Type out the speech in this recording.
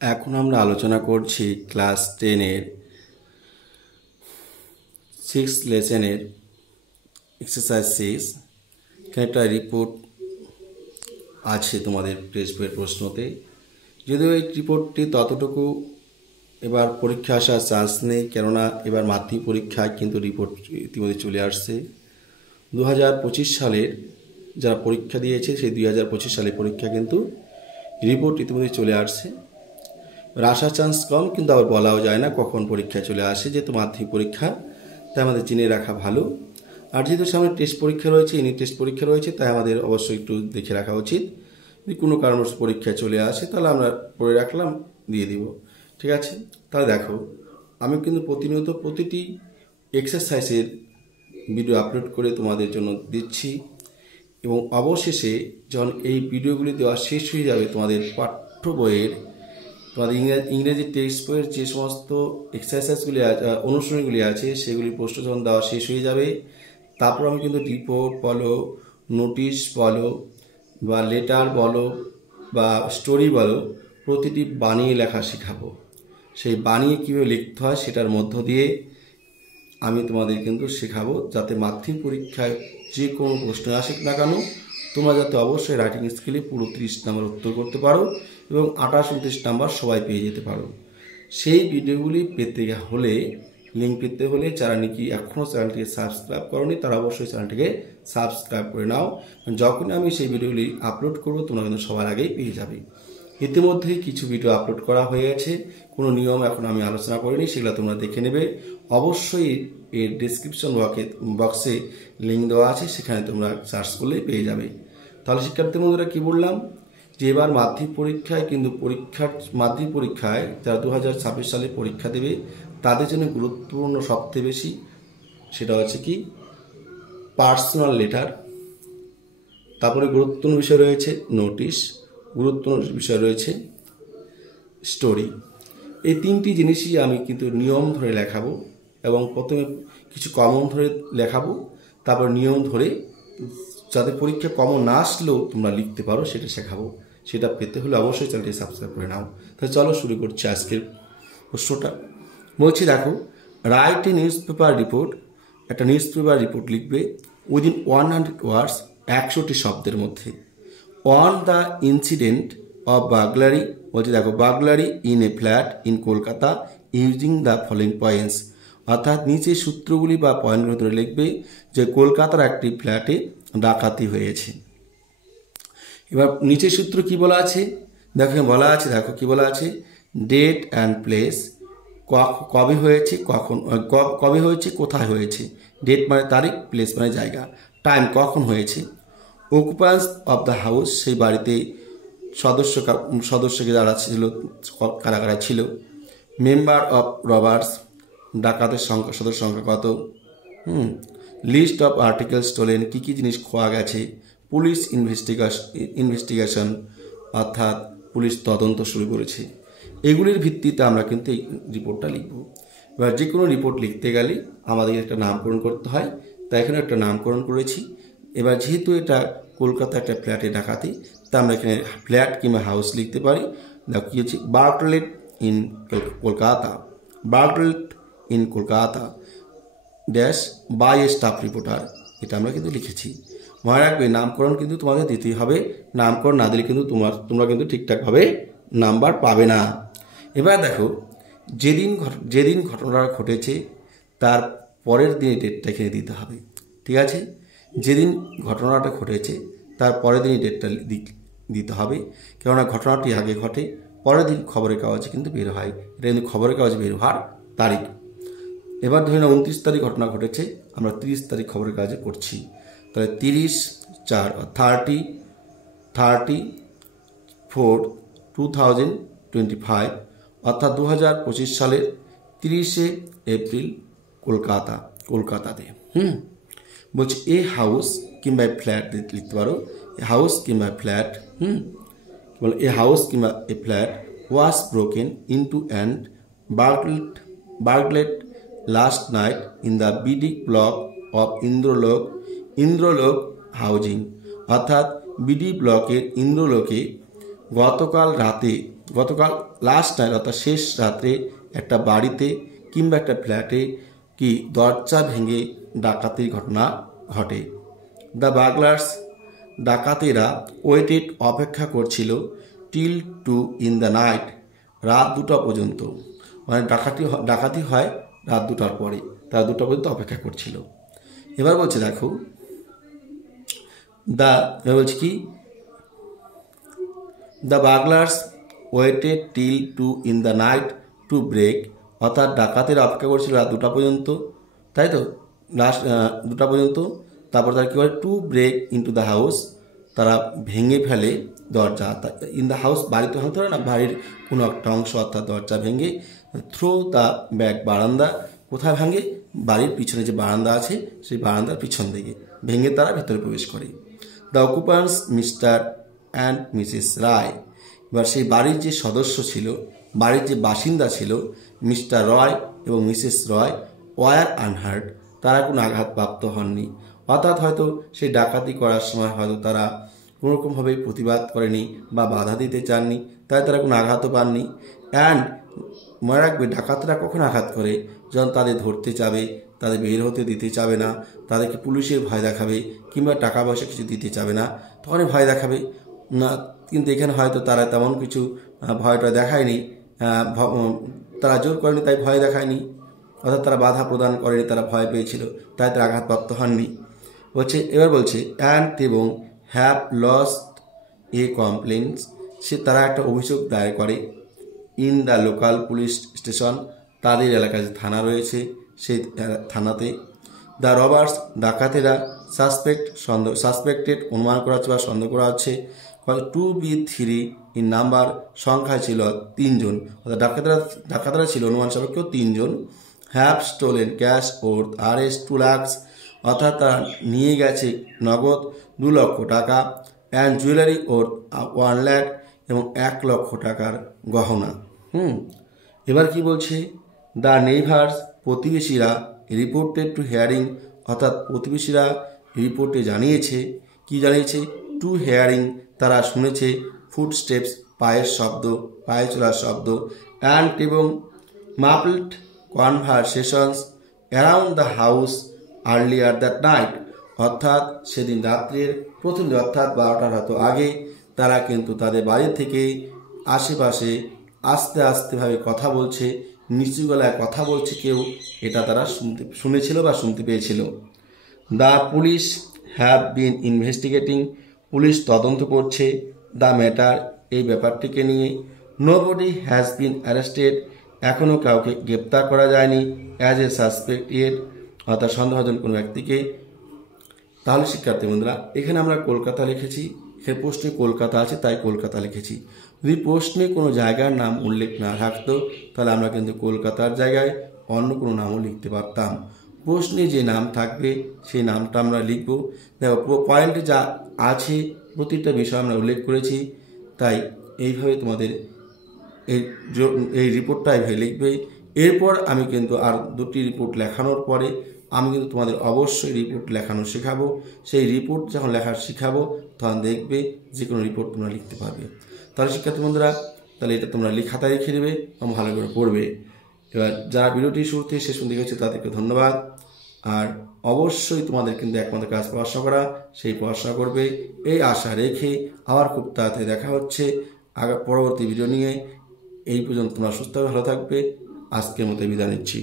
এখন আমরা আলোচনা করছি ক্লাস 10-এর 6th লেসনের এক্সারসাইজ 6। এখানে একটা রিপোর্ট আছে তোমাদের টেক্সট বইয়ের প্রশ্নতে। যদিও এই রিপোর্টটি ততটুকু এবার পরীক্ষা আসার চান্স নেই, কেননা এবার মাধ্যমিক পরীক্ষায় কিন্তু রিপোর্ট ইতিমধ্যে চলে আসছে। 2025 সালের যারা পরীক্ষা দিয়েছে সেই 2025 সালের পরীক্ষা কিন্তু রিপোর্ট ইতিমধ্যে চলে আসছে। আসার চান্স কম, কিন্তু আবার বলাও যায় না কখন পরীক্ষা চলে আসে, যেহেতু মাধ্যমিক পরীক্ষা তাই আমাদের জেনে রাখা ভালো। আর যেহেতু সামনে টেস্ট পরীক্ষা রয়েছে, ইউনিট টেস্ট পরীক্ষা রয়েছে, তাই আমাদের অবশ্যই একটু দেখে রাখা উচিত। যদি কোনো কারণবশত পরীক্ষা চলে আসে তাহলে আমরা পড়ে রাখলাম, দিয়ে দিব। ঠিক আছে, তাহলে দেখো আমি কিন্তু প্রতিনিয়ত প্রতিটি এক্সারসাইজের ভিডিও আপলোড করে তোমাদের জন্য দিচ্ছি, এবং অবশেষে যখন এই ভিডিওগুলি দেওয়া শেষ হয়ে যাবে তোমাদের পাঠ্য বইয়ের, তোমাদের ইংরেজি টেক্সট বইয়ের যে সমস্ত এক্সারসাইজগুলি অনুশীলনীগুলি আছে সেগুলির প্রশ্ন যখন দেওয়া শেষ হয়ে যাবে, তারপর আমি কিন্তু রিপোর্ট বলো, নোটিশ বলো, বা লেটার বলো, বা স্টোরি বলো, প্রতিটি বানিয়ে লেখা শেখাবো। সেই বানিয়ে কীভাবে লিখতে হয় সেটার মধ্য দিয়ে আমি তোমাদের কিন্তু শেখাবো, যাতে মাধ্যমিক পরীক্ষায় যে কোনো প্রশ্ন আসুক না কেন তোমরা যাতে অবশ্যই রাইটিং স্কিলে পুরো 30 নাম্বার উত্তর করতে পারো এবং 28-29 নাম্বার সবাই পেয়ে যেতে পারো। সেই ভিডিওগুলি পেতে হলে, লিঙ্ক পেতে হলে, যারা নাকি এখনও চ্যানেলটিকে সাবস্ক্রাইব করোনি তারা অবশ্যই চ্যানেলটিকে সাবস্ক্রাইব করে নাও। যখন আমি সেই ভিডিওগুলি আপলোড করবো তোমরা কিন্তু সবার আগেই পেয়ে যাবে। ইতিমধ্যেই কিছু ভিডিও আপলোড করা হয়ে গেছে, কোনো নিয়ম এখন আমি আলোচনা করিনি, সেগুলো তোমরা দেখে নেবে। অবশ্যই এর ডিসক্রিপশন বক্সে লিঙ্ক দেওয়া আছে, সেখানে তোমরা সার্চ করলেই পেয়ে যাবে। তাহলে শিক্ষার্থী বন্ধুরা কী বললাম, যে এবার মাধ্যমিক পরীক্ষায় কিন্তু মাধ্যমিক পরীক্ষায় যারা 2026 সালে পরীক্ষা দেবে তাদের জন্য গুরুত্বপূর্ণ সবচেয়ে বেশি সেটা হচ্ছে কি পার্সোনাল লেটার, তারপরে গুরুত্বপূর্ণ বিষয় রয়েছে নোটিশ, গুরুত্বপূর্ণ বিষয় রয়েছে স্টোরি। এই তিনটি জিনিসই আমি কিন্তু নিয়ম ধরে লেখাবো, এবং প্রথমে কিছু কমন ধরে লেখাবো, তারপর নিয়ম ধরে যাদের পরীক্ষা কমন না আসলেও তোমরা লিখতে পারো সেটা শেখাবো। সেটা পেতে হলে অবশ্যই চ্যানেলটি সাবস্ক্রাইব করে নাও। তাহলে চলো শুরু করছি আজকের প্রশ্নটা। বলছি দেখো, write a news paper report. একটা নিউজ পেপার রিপোর্ট লিখবে উইদিন 100 ওয়ার্ডস, 100টি শব্দের মধ্যে। On the incident of burglary, বলছে দেখো burglary in a flat in Kolkata using the following points, অর্থাৎ নিচে সূত্রগুলি বা পয়েন্টগুলো ধরে লিখবে যে কলকাতার একটি ফ্ল্যাটে ডাকাতি হয়েছে। এবার নিচের সূত্র কি বলা আছে দেখো, বলা আছে দেখো কি বলা আছে, ডেট অ্যান্ড প্লেস, কবে হয়েছে, কখন, কবে হয়েছে, কোথায় হয়েছে। ডেট মানে তারিখ, প্লেস মানে জায়গা, টাইম কখন হয়েছে। অকুপান্স অফ দ্য হাউস, সেই বাড়িতে সদস্যকে যারা ছিল, কারা কারা ছিল। মেম্বার অফ রবার্স, ডাকাতের সংখ্যা, সদস্য সংখ্যা কত। লিস্ট অফ আর্টিকেল স্টোলেন, কী কী জিনিস খোয়া গেছে। পুলিশ ইনভেস্টিগেশন, অর্থাৎ পুলিশ তদন্ত শুরু করেছে। এগুলির ভিত্তিতে আমরা কিন্তু এই রিপোর্টটা লিখব। এবার যে কোনো রিপোর্ট লিখতে গেলে আমাদের একটা নামকরণ করতে হয়, তাই এখানে একটা নামকরণ করেছি। এবার যেহেতু এটা কলকাতা একটা ফ্ল্যাটে ডাকাতি, তা আমরা এখানে ফ্ল্যাট কিংবা হাউস লিখতে পারি। দেখো কী হচ্ছে, burglary in Kolkata, burglary in Kolkata dash by a staff reporter, এটা আমরা কিন্তু লিখেছি। মনে রাখবে নামকরণ কিন্তু তোমাদের দিতেই হবে, নামকরণ না দিলে কিন্তু তোমরা কিন্তু ঠিকঠাকভাবে নাম্বার পাবে না। এবার দেখো, যেদিন ঘটনাটা ঘটেছে তার পরের দিনে ডেটটা এখানে দিতে হবে। ঠিক আছে, যেদিন ঘটনাটা ঘটেছে তার পরের দিনই ডেটটা দিতে হবে, কেননা ঘটনাটি আগে ঘটে, পরের দিন খবরের কাগজে কিন্তু বের হয়, এটা কিন্তু খবরের কাগজে বের হওয়ার তারিখ। এবার ধরে না 29 তারিখ ঘটনা ঘটেছে, আমরা 30 তারিখ খবরের কাগজে করছি, তাহলে 30/4/2025, অর্থাৎ 2025 সালের 30শে এপ্রিল কলকাতাতে। বলছি এ হাউস কিংবা ফ্ল্যাট লিখতে পারো, এ হাউস কিংবা ফ্ল্যাট, বলো এ হাউস কিংবা a flat was broken into and burgled last night in the BD block of Indralok housing, অর্থাৎ বিডি ব্লকের ইন্দ্রলোকে গতকাল রাতে গতকাল লাস্ট নাইট অর্থাৎ শেষ রাত্রে একটা বাড়িতে কিংবা একটা ফ্ল্যাটে কি দরজা ভেঙে ডাকাতির ঘটনা ঘটে। দ্য বাগলার্স ডাকাতেরা ওয়েটেড অপেক্ষা করছিল টিল 2 in the night, রাত 2টা পর্যন্ত। মানে ডাকাতি হয় রাত 2টার পরে, তারা 2টা পর্যন্ত অপেক্ষা করছিল। এবার বলছে দেখো বলছে কি the burglars waited till 2 in the night to break, অর্থাৎ ডাকাতেরা অপেক্ষা করছিল রাত 2টা পর্যন্ত, তাই তো লাস্ট 2টা পর্যন্ত। তারপর তারা কী করে to break into the house, তারা ভেঙে ফেলে দরজা। ইন দ্য হাউস বাড়িতে হতে পারে না, বাড়ির কোনো একটা অংশ অর্থাৎ দরজা ভেঙে থ্রো দ্য ব্যাক, বারান্দা কোথায় ভাঙে, বাড়ির পিছনে যে বারান্দা আছে সেই বারান্দার পিছন দিকে ভেঙে তারা ভেতরে প্রবেশ করে। দ্য অকুপান্টস মিস্টার অ্যান্ড মিসেস রায়, এবার সেই বাড়ির যে সদস্য ছিল, বাড়ির যে বাসিন্দা ছিল মিস্টার রয় এবং মিসেস রয় ওয়ার আনহার্ট, তারা কোনো আঘাতপ্রাপ্ত হননি। অর্থাৎ হয়তো সেই ডাকাতি করার সময় হয়তো তারা কোনোরকমভাবে প্রতিবাদ করেনি বা বাধা দিতে চাননি, তাই তারা কোনো আঘাতও পাননি। অ্যান্ড মনে রাখবে ডাকাতরা কখন আঘাত করে, যখন তাদের ধরতে চাবে, তাদের বের হতে দিতে চাবে না, তাদেরকে পুলিশের ভয় দেখাবে কিংবা টাকা পয়সা কিছু দিতে চাবে না, তখনই ভয় দেখাবে না। কিন্তু এখানে হয়তো তারা তেমন কিছু ভয়টা দেখায়নি, তারা জোর করেনি তাই ভয় দেখায়নি, অর্থাৎ তারা বাধা প্রদান করেনি, তারা ভয় পেয়েছিল তাই তারা আঘাতপ্রাপ্ত হননি। এবার বলছে অ্যান্ড এবং হ্যাভ লস্ট এ কমপ্লেন্টস, তারা একটা অভিযোগ দায়ের করে in the local police station, তাদের এলাকায় যে থানা রয়েছে সেই থানাতে। দ্য রবার্স, ডাকাতেরা সাসপেক্টেড, অনুমান করা হচ্ছে বা সন্দেহ করা হচ্ছে 2B3 ইন নাম্বার, সংখ্যায় ছিল 3 জন, অর্থাৎ ডাকাতেরা ছিল অনুমান সাপেক্ষেও 3 জন। Have stolen cash or RS 2 lakhs, অর্থাৎ তারা নিয়ে গেছে নগদ 2 লক্ষ টাকা, অ্যান্ড জুয়েলারি ওর 1 lakh, এবং 1 লক্ষ টাকার গহনা। এবার কি বলছে দ্য নেইভার্স, প্রতিবেশীরা রিপোর্টেড টু হিয়ারিং, অর্থাৎ প্রতিবেশীরা রিপোর্টে জানিয়েছে, কি জানিয়েছে টু হিয়ারিং, তারা শুনেছে ফুটস্টেপস, পায়ের শব্দ, পায়ে চলার শব্দ, অ্যান্ড এবং muffled conversations around the house earlier that night, অর্থাৎ সেদিন রাত্রের প্রথম অর্থাৎ 12টার হয়তো আগে তারা কিন্তু তাদের বাড়ি থেকে আশেপাশে আস্তে আস্তেভাবে কথা বলছে, নিচু গলায় কথা বলছে কেউ, এটা তারা শুনেছিল বা শুনতে পেয়েছিল। The police have been investigating, police তদন্ত করছে দ্য ম্যাটার, এই ব্যাপারটিকে নিয়ে। নোবডি হ্যাজ বিন অ্যারেস্টেড, এখনও কাউকে গ্রেপ্তার করা যায়নি অ্যাজ এ সাসপেক্টেড, অর্থাৎ সন্দেহজন কোনো ব্যক্তিকে। তাহলে শিক্ষার্থী বন্ধুরা এখানে আমরা কলকাতা লিখেছি, এখানে প্রশ্নে কলকাতা আছে তাই কলকাতা লিখেছি। যদি প্রশ্নে কোনো জায়গার নাম উল্লেখ না থাকতো তাহলে আমরা কিন্তু কলকাতার জায়গায় অন্য কোনো নামও লিখতে পারতাম। প্রশ্নে যে নাম থাকবে সেই নামটা আমরা লিখব। দেখো পয়েন্টে যা আছে প্রতিটা বিষয় আমরা উল্লেখ করেছি, তাই এইভাবে তোমাদের এই রিপোর্টটা এইভাবে লিখবে। এরপর আমি কিন্তু আর 2টি রিপোর্ট লেখানোর পরে আমি কিন্তু তোমাদের অবশ্যই রিপোর্ট লেখানো শেখাবো। সেই রিপোর্ট যখন লেখা শেখাবো তখন দেখবে যে কোনো রিপোর্ট তোমরা লিখতে পারবে। তাহলে শিক্ষার্থী বন্ধুরা তাহলে এটা তোমরা খাতায় লিখে নেবে এবং ভালো করে পড়বে। এবার যারা ভিডিওটি শুরু থেকে শেষ পর্যন্ত দেখেছে তাদেরকে ধন্যবাদ। আর অবশ্যই তোমাদের কিন্তু একমাত্র কাজ পড়াশোনা করা, সেই পড়াশোনা করবে এই আশা রেখে আবার খুব তাড়াতাড়ি দেখা হচ্ছে পরবর্তী ভিডিও নিয়ে। এই পর্যন্ত তোমরা সুস্থ ভালো থাকবে। আজকের মতো বিদায় নিচ্ছি।